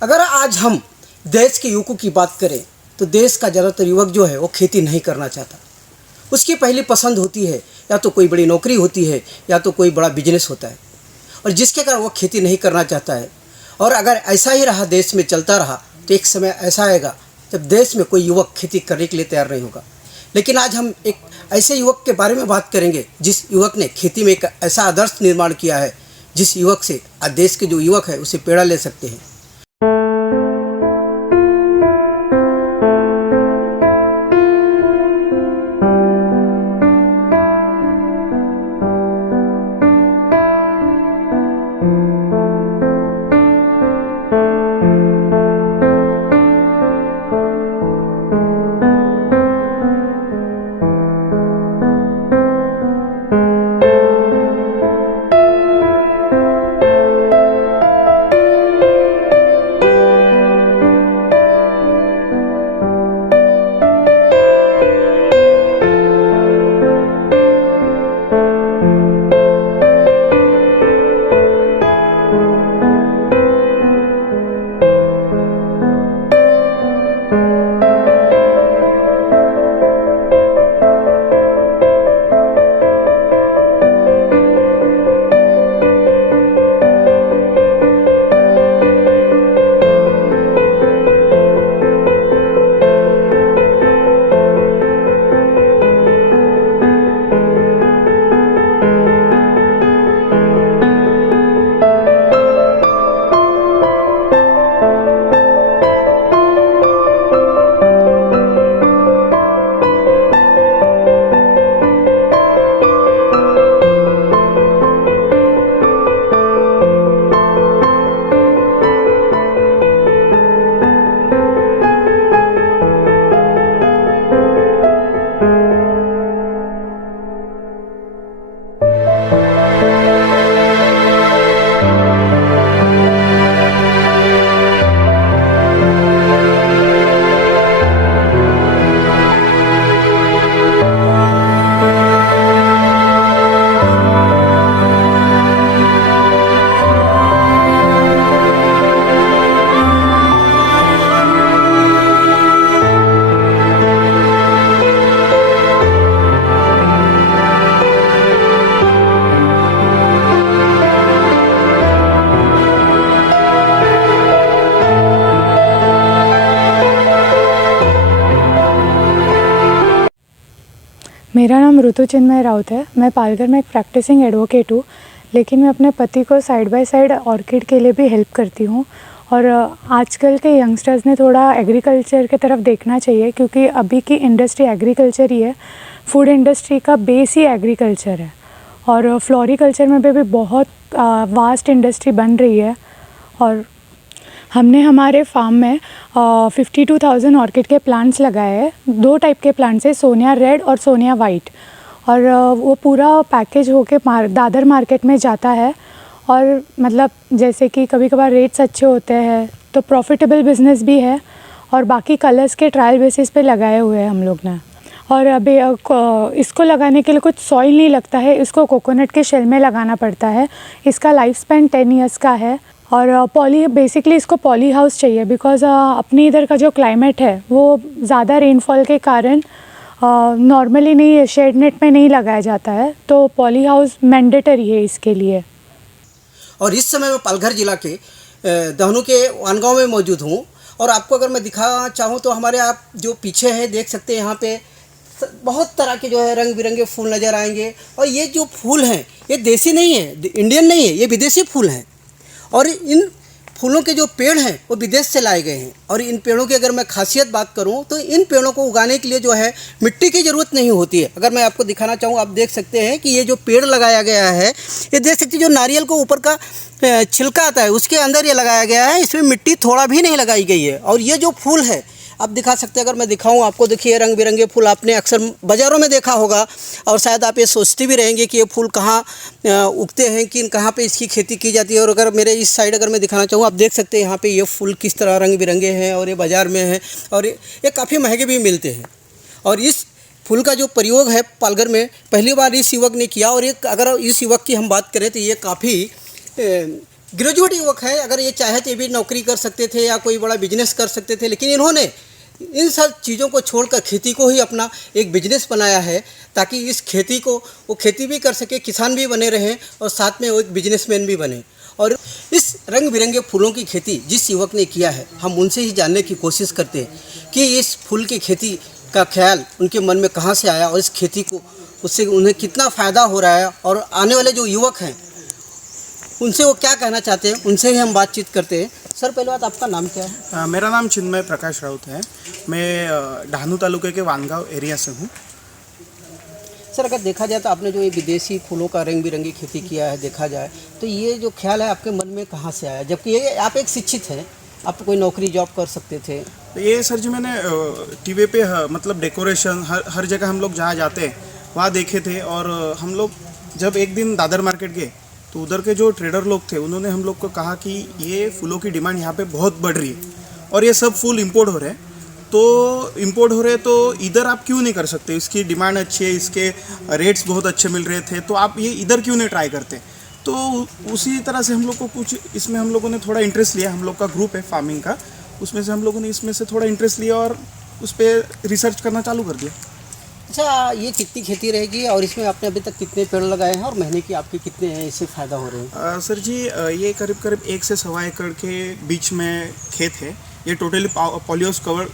अगर आज हम देश के युवकों की बात करें तो देश का ज़्यादातर युवक जो है वो खेती नहीं करना चाहता। उसकी पहली पसंद होती है या तो कोई बड़ी नौकरी होती है या तो कोई बड़ा बिजनेस होता है, और जिसके कारण वो खेती नहीं करना चाहता है। और अगर ऐसा ही रहा, देश में चलता रहा, तो एक समय ऐसा आएगा जब देश में कोई युवक खेती करने के लिए तैयार नहीं होगा। लेकिन आज हम एक ऐसे युवक के बारे में बात करेंगे जिस युवक ने खेती में एक ऐसा आदर्श निर्माण किया है, जिस युवक से आज देश के जो युवक है उसे प्रेरणा ले सकते हैं। मेरा नाम ऋतु चिन्मय राउत है। मैं पालघर में एक प्रैक्टिसिंग एडवोकेट हूँ, लेकिन मैं अपने पति को साइड बाय साइड ऑर्किड के लिए भी हेल्प करती हूँ। और आजकल के यंगस्टर्स ने थोड़ा एग्रीकल्चर की तरफ देखना चाहिए, क्योंकि अभी की इंडस्ट्री एग्रीकल्चर ही है। फूड इंडस्ट्री का बेस ही एग्रीकल्चर है, और फ्लोरिकल्चर में भी बहुत वास्ट इंडस्ट्री बन रही है। और हमने हमारे फार्म में 52,000 ऑर्किड के प्लांट्स लगाए हैं। 2 टाइप के प्लांट्स हैं, सोनिया रेड और सोनिया वाइट। और वो पूरा पैकेज होके दादर मार्केट में जाता है। और मतलब जैसे कि कभी कभार रेट्स अच्छे होते हैं तो प्रॉफिटेबल बिज़नेस भी है। और बाकी कलर्स के ट्रायल बेसिस पे लगाए हुए हैं हम लोग ने। और अभी इसको लगाने के लिए कुछ सॉइल नहीं लगता है, इसको कोकोनट के शेल में लगाना पड़ता है। इसका लाइफ स्पैन 10 ईयर्स का है। और बेसिकली इसको पॉली हाउस चाहिए, बिकॉज़ अपने इधर का जो क्लाइमेट है वो ज़्यादा रेनफॉल के कारण नॉर्मली नहीं, शेड नेट में नहीं लगाया जाता है, तो पॉली हाउस मैंडेटरी है इसके लिए। और इस समय मैं पालघर जिला के दहनु के वानगांव में मौजूद हूँ। और आपको अगर मैं दिखाना चाहूँ तो हमारे आप जो पीछे हैं देख सकते हैं, यहाँ पे बहुत तरह के जो है रंग बिरंगे फूल नज़र आएंगे। और ये जो फूल हैं ये देसी नहीं है, इंडियन नहीं है, ये विदेशी फूल हैं। और इन फूलों के जो पेड़ हैं वो विदेश से लाए गए हैं। और इन पेड़ों की अगर मैं खासियत बात करूं तो इन पेड़ों को उगाने के लिए जो है मिट्टी की ज़रूरत नहीं होती है। अगर मैं आपको दिखाना चाहूँ, आप देख सकते हैं कि ये जो पेड़ लगाया गया है, ये देख सकते हैं जो नारियल को ऊपर का छिलका आता है उसके अंदर ये लगाया गया है। इसमें मिट्टी थोड़ा भी नहीं लगाई गई है। और ये जो फूल है आप दिखा सकते हैं, अगर मैं दिखाऊं आपको, देखिए रंग बिरंगे फूल आपने अक्सर बाज़ारों में देखा होगा। और शायद आप ये सोचते भी रहेंगे कि ये फूल कहाँ उगते हैं, कि कहाँ पे इसकी खेती की जाती है। और अगर मेरे इस साइड अगर मैं दिखाना चाहूँ, आप देख सकते हैं यहाँ पे ये फूल किस तरह रंग बिरंगे हैं और ये बाज़ार में हैं और ये काफ़ी महंगे भी मिलते हैं। और इस फूल का जो प्रयोग है पालघर में पहली बार इस युवक ने किया। और एक अगर इस युवक की हम बात करें तो ये काफ़ी ग्रेजुएट युवक हैं, अगर ये चाहे तो ये भी नौकरी कर सकते थे या कोई बड़ा बिजनेस कर सकते थे, लेकिन इन्होंने इन सब चीज़ों को छोड़कर खेती को ही अपना एक बिजनेस बनाया है, ताकि इस खेती को वो खेती भी कर सके, किसान भी बने रहें और साथ में वो एक बिजनेसमैन भी बने। और इस रंग बिरंगे फूलों की खेती जिस युवक ने किया है, हम उनसे ही जानने की कोशिश करते हैं कि इस फूल की खेती का ख्याल उनके मन में कहाँ से आया और इस खेती को उससे उन्हें कितना फ़ायदा हो रहा है, और आने वाले जो युवक हैं उनसे वो क्या कहना चाहते हैं, उनसे ही हम बातचीत करते हैं। सर, पहले बात, आपका नाम क्या है? मेरा नाम चिन्मय प्रकाश राउत है। मैं डहानू तालुके के वानगांव एरिया से हूँ। सर, अगर देखा जाए तो आपने जो ये विदेशी फूलों का रंग बिरंगी खेती किया है, देखा जाए तो ये जो ख्याल है आपके मन में कहाँ से आया, जबकि ये आप एक शिक्षित हैं, आप कोई नौकरी जॉब कर सकते थे? ये सर जी मैंने टीवी पे मतलब डेकोरेशन हर जगह हम लोग जहाँ जाते हैं वहाँ देखे थे। और हम लोग जब एक दिन दादर मार्केट गए तो उधर के जो ट्रेडर लोग थे उन्होंने हम लोग को कहा कि ये फूलों की डिमांड यहाँ पे बहुत बढ़ रही है और ये सब फूल इंपोर्ट हो रहे हैं, तो इधर आप क्यों नहीं कर सकते, इसकी डिमांड अच्छी है, इसके रेट्स बहुत अच्छे मिल रहे थे, तो आप ये इधर क्यों नहीं ट्राई करते। तो उसी तरह से हम लोग को कुछ इसमें हम लोगों ने थोड़ा इंटरेस्ट लिया। हम लोग का ग्रुप है फार्मिंग का, उसमें से हम लोगों ने इसमें से थोड़ा इंटरेस्ट लिया और उस पर रिसर्च करना चालू कर दिया। अच्छा, ये कितनी खेती रहेगी और इसमें आपने अभी तक कितने पेड़ लगाए हैं और महीने की आपके कितने इससे फ़ायदा हो रहे हैं? सर जी ये करीब 1 से 1.25 एकड़ के बीच में खेत है। ये टोटली पॉलियोस कवर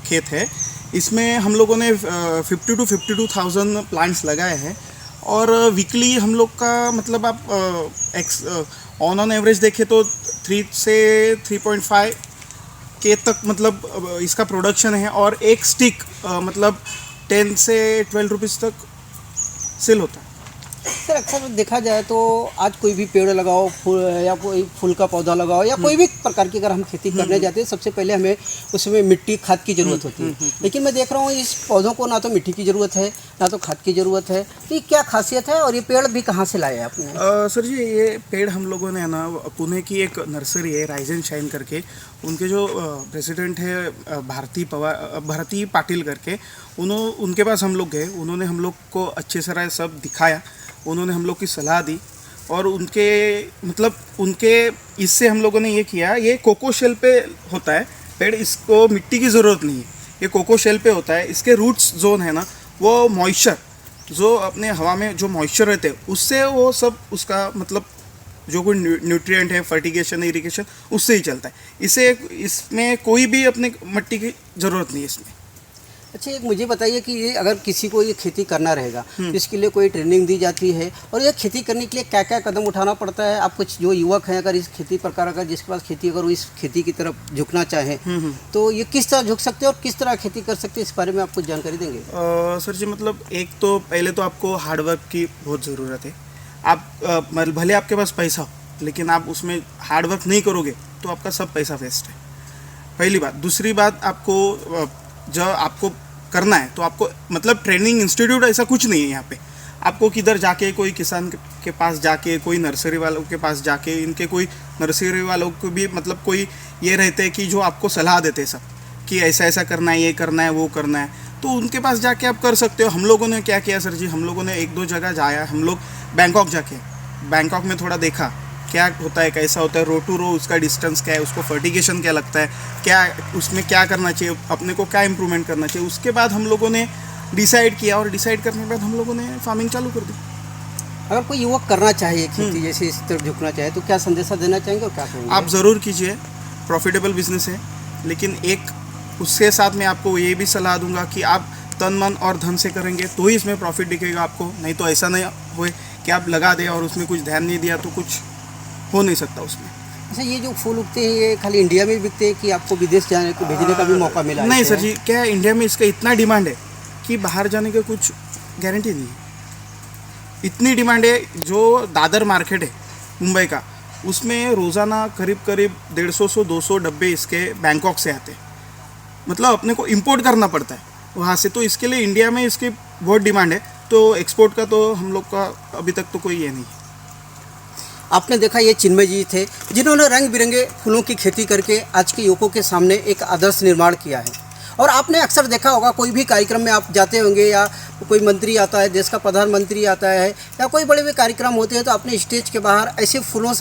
खेत है। इसमें हम लोगों ने 50 to 52,000 प्लांट्स लगाए हैं और वीकली हम लोग का मतलब आप ऑन एवरेज देखें तो 3 से 3.5 के तक मतलब इसका प्रोडक्शन है। और एक स्टिक मतलब 10 से 12 रुपीज़ तक सेल होता है। सर, अक्सर देखा जाए तो आज कोई भी पेड़ लगाओ, फूल या कोई फूल का पौधा लगाओ या कोई भी प्रकार की अगर हम खेती करने जाते हैं, सबसे पहले हमें उसमें मिट्टी खाद की ज़रूरत होती है। लेकिन मैं देख रहा हूँ इस पौधों को ना तो मिट्टी की ज़रूरत है ना तो खाद की ज़रूरत है, तो ये क्या खासियत है और ये पेड़ भी कहाँ से लाए आपने? सर जी ये पेड़ हम लोगों ने ना पुणे की एक नर्सरी है राइज एंड शाइन करके, उनके जो प्रेसिडेंट है भारती पाटिल करके, उनके पास हम लोग गए। उन्होंने हम लोग को अच्छे से सब दिखाया, उन्होंने हम लोग की सलाह दी और उनके इससे हम लोगों ने ये किया। ये कोको शेल पे होता है पेड़, इसको मिट्टी की ज़रूरत नहीं है, ये कोको शेल पे होता है। इसके रूट्स जोन है ना, वो मॉइस्चर जो अपने हवा में जो मॉइस्चर रहते हैं उससे वो सब उसका मतलब जो कोई न्यूट्रिएंट है, फर्टिगेशन, इरिगेशन, उससे ही चलता है। इसमें कोई भी अपने मिट्टी की ज़रूरत नहीं है इसमें। अच्छा, एक मुझे बताइए कि ये अगर किसी को ये खेती करना रहेगा तो इसके लिए कोई ट्रेनिंग दी जाती है, और ये खेती करने के लिए क्या क्या कदम उठाना पड़ता है? आप कुछ जो युवक हैं अगर इस खेती प्रकार अगर जिसके पास खेती अगर वो इस खेती की तरफ झुकना चाहें तो ये किस तरह झुक सकते हैं और किस तरह खेती कर सकते हैं, इस बारे में आप कुछ जानकारी देंगे? सर जी मतलब एक तो पहले तो आपको हार्डवर्क की बहुत ज़रूरत है। आप भले आपके पास पैसा हो लेकिन आप उसमें हार्डवर्क नहीं करोगे तो आपका सब पैसा वेस्ट है, पहली बात। दूसरी बात, आपको आपको करना है तो आपको मतलब ट्रेनिंग इंस्टीट्यूट ऐसा कुछ नहीं है यहाँ पे। आपको किधर जाके कोई किसान के पास जाके, कोई नर्सरी वालों के पास जाके, इनके कोई नर्सरी वालों को भी मतलब कोई ये रहते हैं कि जो आपको सलाह देते हैं सब कि ऐसा ऐसा करना है, ये करना है, वो करना है, तो उनके पास जाके आप कर सकते हो। हम लोगों ने क्या किया सर जी, हम लोगों ने 1-2 जगह जाया। हम लोग बैंकॉक में थोड़ा देखा क्या होता है, कैसा होता है, रो टू रो उसका डिस्टेंस क्या है, उसको फर्टिगेशन क्या लगता है, क्या उसमें क्या करना चाहिए, अपने को क्या इम्प्रूवमेंट करना चाहिए। उसके बाद हम लोगों ने डिसाइड किया और डिसाइड करने के बाद हम लोगों ने फार्मिंग चालू कर दी। अगर कोई युवक करना चाहिए खेती जैसे इस तरफ झुकना चाहे तो क्या संदेशा देना चाहेंगे और क्या कहेंगे? आप ज़रूर कीजिए, प्रॉफिटेबल बिजनेस है, लेकिन एक उसके साथ मैं आपको ये भी सलाह दूंगा कि आप तन मन और धन से करेंगे तो ही इसमें प्रॉफिट दिखेगा आपको। नहीं तो ऐसा नहीं होए कि आप लगा दें और उसमें कुछ ध्यान नहीं दिया तो कुछ हो नहीं सकता उसमें। अच्छा, ये जो फूल उगते हैं ये खाली इंडिया में बिकते हैं कि आपको विदेश जाने को भेजने का भी मौका मिला? नहीं सर जी, क्या है इंडिया में इसका इतना डिमांड है कि बाहर जाने का कुछ गारंटी नहीं है। इतनी डिमांड है, जो दादर मार्केट है मुंबई का, उसमें रोज़ाना करीब 150-200 डब्बे इसके बैंकॉक से आते हैं। मतलब अपने को इंपोर्ट करना पड़ता है वहाँ से, तो इसके लिए इंडिया में इसकी बहुत डिमांड है। तो एक्सपोर्ट का तो हम लोग का अभी तक तो कोई ये नहीं है। आपने देखा ये चिन्मय जी थे जिन्होंने रंग बिरंगे फूलों की खेती करके आज के युवकों के सामने एक आदर्श निर्माण किया है। और आपने अक्सर देखा होगा कोई भी कार्यक्रम में आप जाते होंगे या कोई मंत्री आता है, देश का प्रधानमंत्री आता है, या कोई बड़े बड़े कार्यक्रम होते हैं तो अपने स्टेज के बाहर ऐसे फूलों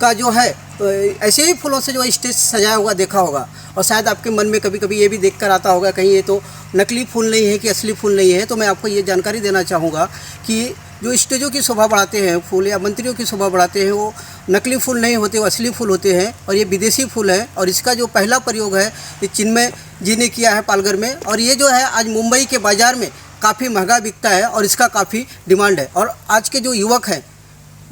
का जो है, ऐसे ही फूलों से जो स्टेज सजाया हुआ देखा होगा। और शायद आपके मन में कभी कभी ये भी देख कर आता होगा कहीं ये तो नकली फूल नहीं है कि असली फूल नहीं है। तो मैं आपको ये जानकारी देना चाहूँगा कि जो स्टेजों की शोभा बढ़ाते हैं फूल या मंत्रियों की शोभा बढ़ाते हैं, वो नकली फूल नहीं होते, वो असली फूल होते हैं। और ये विदेशी फूल है, और इसका जो पहला प्रयोग है ये चिन्मय जी ने किया है पालघर में। और ये जो है आज मुंबई के बाज़ार में काफ़ी महंगा बिकता है और इसका काफ़ी डिमांड है। और आज के जो युवक हैं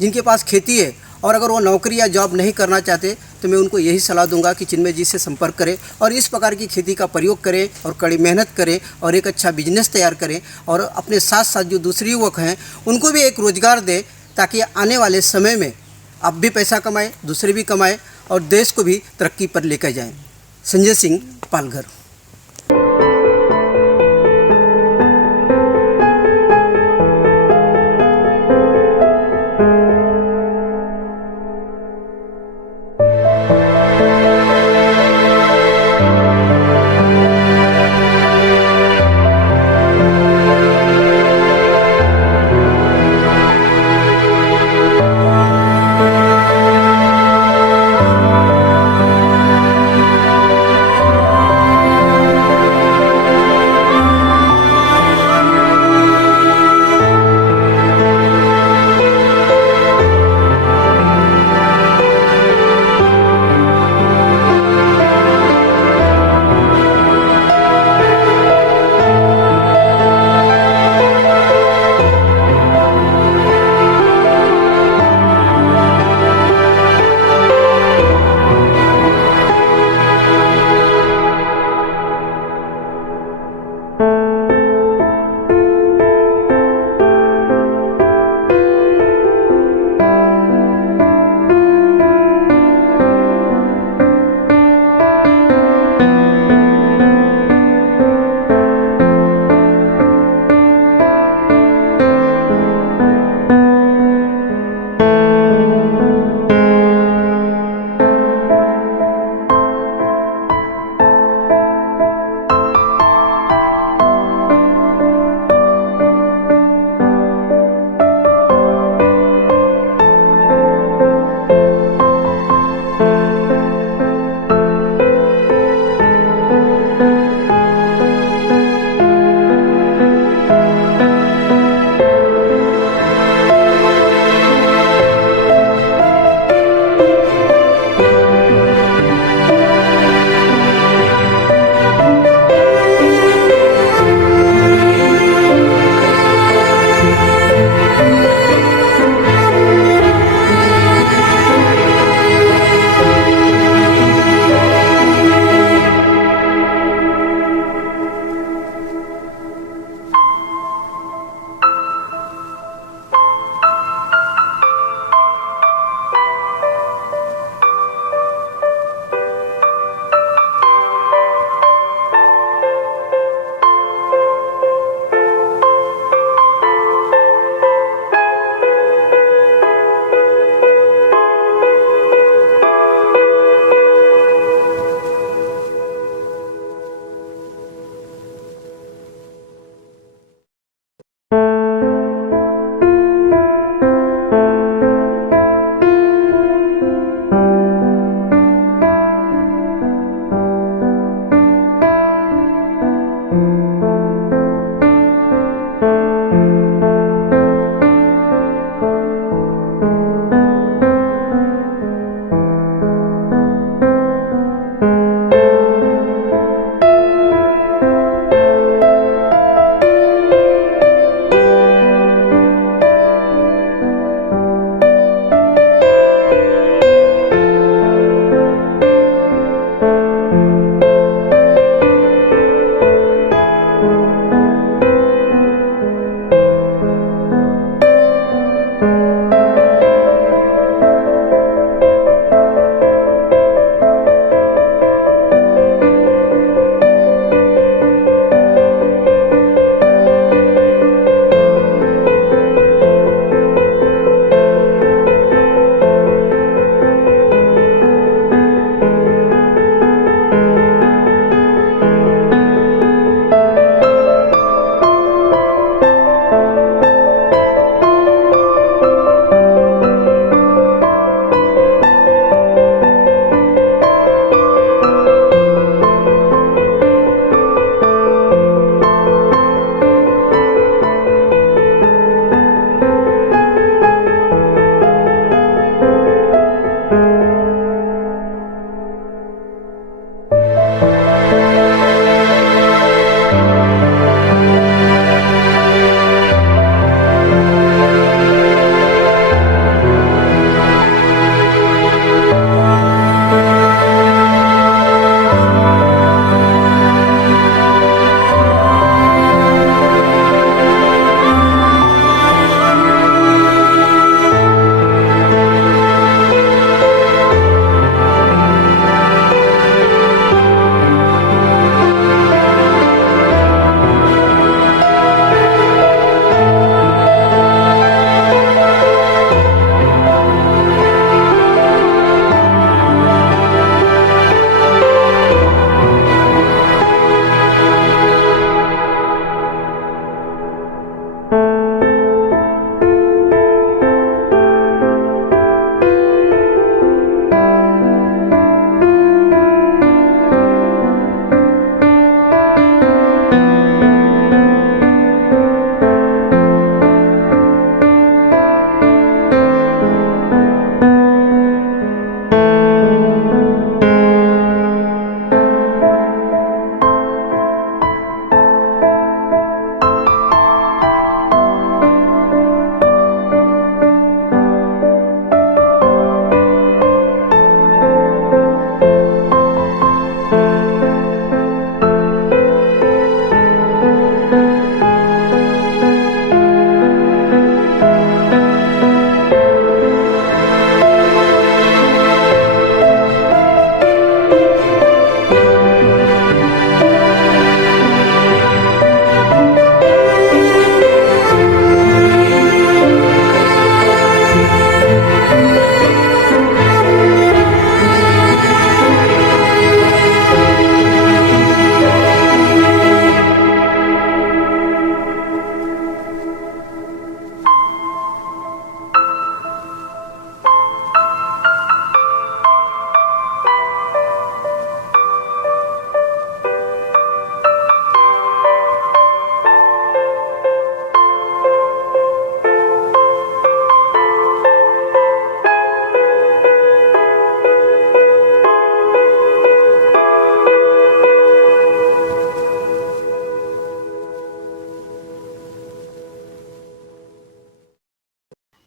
जिनके पास खेती है और अगर वो नौकरी या जॉब नहीं करना चाहते, तो मैं उनको यही सलाह दूंगा कि चिन्मय जी से संपर्क करें और इस प्रकार की खेती का प्रयोग करें और कड़ी मेहनत करें और एक अच्छा बिजनेस तैयार करें। और अपने साथ साथ जो दूसरे युवक हैं उनको भी एक रोज़गार दें, ताकि आने वाले समय में आप भी पैसा कमाएं, दूसरे भी कमाएं और देश को भी तरक्की पर लेकर जाएं। संजय सिंह, पालघर।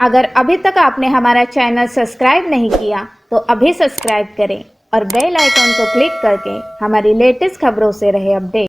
अगर अभी तक आपने हमारा चैनल सब्सक्राइब नहीं किया तो अभी सब्सक्राइब करें और बेल आइकॉन को क्लिक करके हमारी लेटेस्ट खबरों से रहे अपडेट।